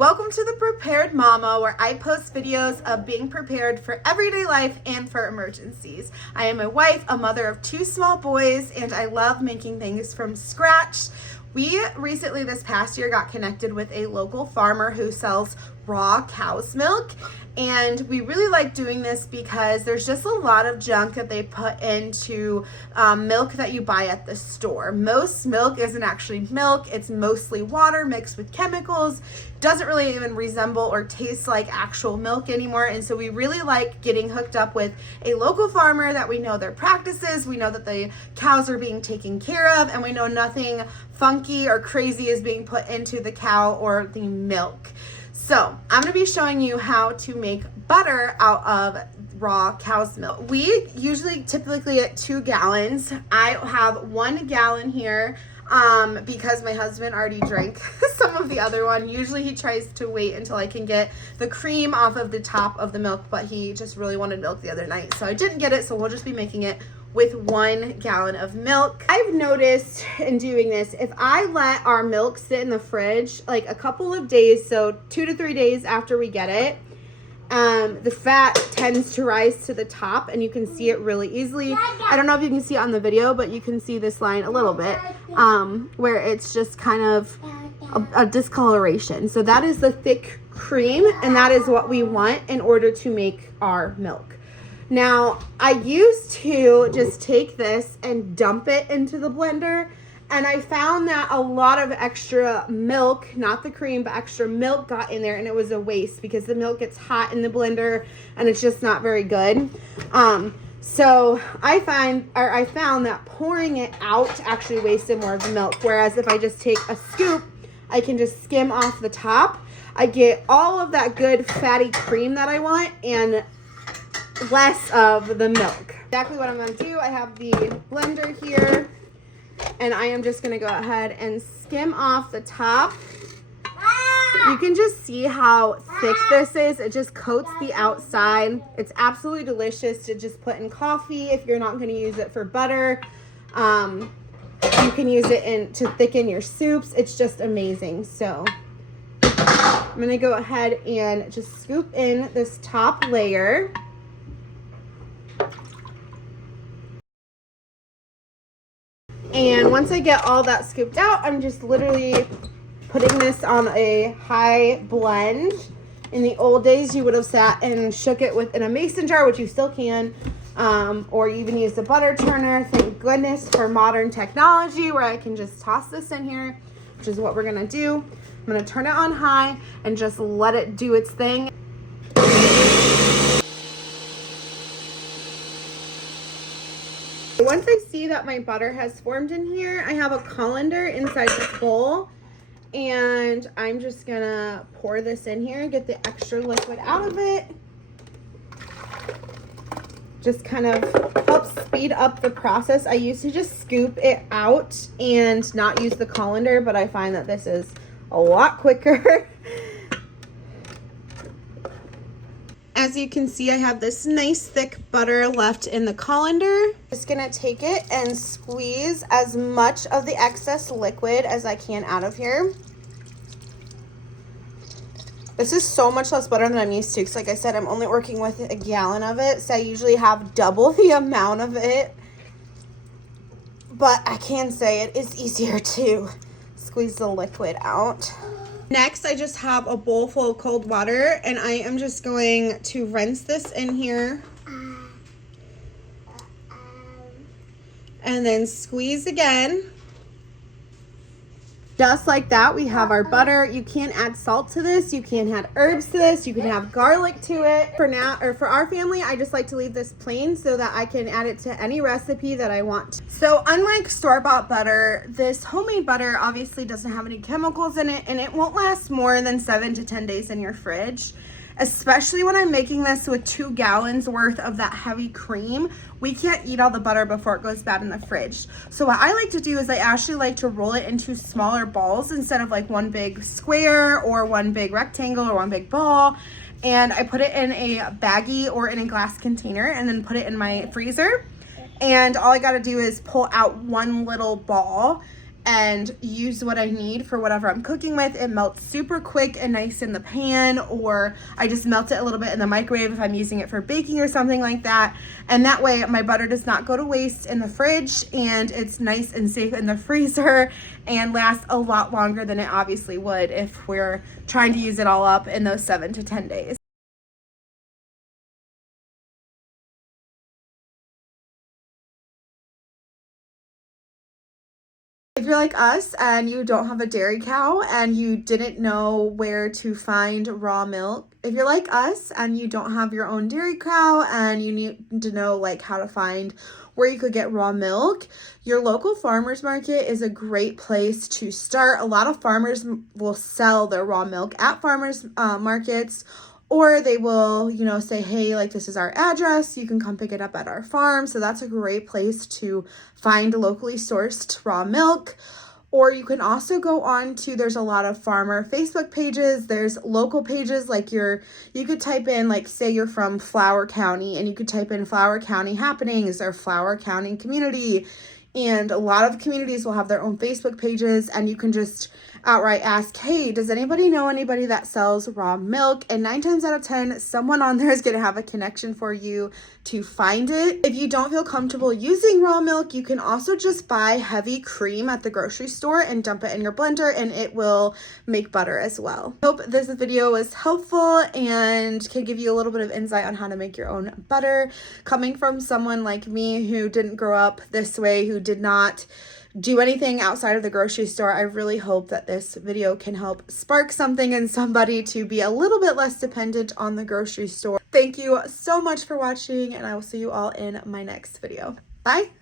Welcome to the Prepared Mama, where I post videos of being prepared for everyday life and for emergencies. I am a wife, a mother of 2 small boys, and I love making things from scratch. We recently this past year got connected with a local farmer who sells raw cow's milk, and we really like doing this because there's just a lot of junk that they put into milk that you buy at the store. Most milk isn't actually milk. It's mostly water mixed with chemicals. Doesn't really even resemble or taste like actual milk anymore. And so we really like getting hooked up with a local farmer that we know their practices, we know that the cows are being taken care of, and we know nothing funky or crazy is being put into the cow or the milk. So I'm going to be showing you how to make butter out of raw cow's milk. We usually typically get 2 gallons. I have 1 gallon here because my husband already drank some of the other one. Usually he tries to wait until I can get the cream off of the top of the milk, but he just really wanted milk the other night. So I didn't get it, so we'll just be making it with 1 gallon of milk. I've noticed in doing this, if I let our milk sit in the fridge like a couple of days, so 2 to 3 days after we get it, the fat tends to rise to the top, and you can see it really easily. I don't know if you can see it on the video, but you can see this line a little bit where it's just kind of a discoloration. So that is the thick cream, and that is what we want in order to make our milk. Now, I used to just take this and dump it into the blender, and I found that a lot of extra milk, not the cream, but extra milk got in there, and it was a waste because the milk gets hot in the blender and it's just not very good. So I found that pouring it out actually wasted more of the milk, whereas if I just take a scoop, I can just skim off the top. I get all of that good fatty cream that I want and less of the milk. Exactly what I'm going to do. I have the blender here, and I am just going to go ahead and skim off the top. You can just see how thick this is. It just coats the outside. It's absolutely delicious to just put in coffee if you're not going to use it for butter. You can use it to thicken your soups. It's just amazing. So I'm going to go ahead and just scoop in this top layer. And once I get all that scooped out, I'm just literally putting this on a high blend. In the old days, you would have sat and shook it in a mason jar, which you still can, or you even use a butter churner. Thank goodness for modern technology where I can just toss this in here, which is what we're gonna do. I'm gonna turn it on high and just let it do its thing. Once I see that my butter has formed in here, I have a colander inside this bowl, and I'm just gonna pour this in here and get the extra liquid out of it. Just kind of helps speed up the process. I used to just scoop it out and not use the colander, but I find that this is a lot quicker. As you can see, I have this nice thick butter left in the colander. Just gonna take it and squeeze as much of the excess liquid as I can out of here. This is so much less butter than I'm used to, because like I said, I'm only working with 1 gallon of it, so I usually have double the amount of it. But I can say it is easier to squeeze the liquid out. Next, I just have a bowl full of cold water, and I am just going to rinse this in here. And then squeeze again. Just like that, we have our butter. You can add salt to this. You can add herbs to this. You can have garlic to it. For now, or for our family, I just like to leave this plain so that I can add it to any recipe that I want. So unlike store-bought butter, this homemade butter obviously doesn't have any chemicals in it, and it won't last more than 7 to 10 days in your fridge. Especially when I'm making this with 2 gallons worth of that heavy cream, we can't eat all the butter before it goes bad in the fridge. So what I like to do is I actually like to roll it into smaller balls instead of like one big square or one big rectangle or one big ball. And I put it in a baggie or in a glass container and then put it in my freezer. And all I gotta do is pull out one little ball and use what I need for whatever I'm cooking with. It melts super quick and nice in the pan, or I just melt it a little bit in the microwave if I'm using it for baking or something like that. And that way my butter does not go to waste in the fridge, and it's nice and safe in the freezer and lasts a lot longer than it obviously would if we're trying to use it all up in those 7 to 10 days. If you're like us and you don't have a dairy cow and you didn't know where to find raw milk, if you're like us and you don't have your own dairy cow and you need to know like how to find where you could get raw milk, your local farmers market is a great place to start. A lot of farmers will sell their raw milk at farmers markets, or they will, say, hey, like this is our address, you can come pick it up at our farm. So that's a great place to find locally sourced raw milk. Or you can also go on to, there's a lot of farmer Facebook pages. There's local pages like you could type in, like, say you're from Flower County, and you could type in Flower County happenings or Flower County community. And a lot of communities will have their own Facebook pages, and you can just outright ask, hey, does anybody know anybody that sells raw milk? And 9 times out of 10, someone on there is going to have a connection for you to find it. If you don't feel comfortable using raw milk, you can also just buy heavy cream at the grocery store and dump it in your blender, and it will make butter as well. Hope this video was helpful and can give you a little bit of insight on how to make your own butter. Coming from someone like me who didn't grow up this way, who did not do anything outside of the grocery store, I really hope that this video can help spark something in somebody to be a little bit less dependent on the grocery store. Thank you so much for watching, and I will see you all in my next video. Bye!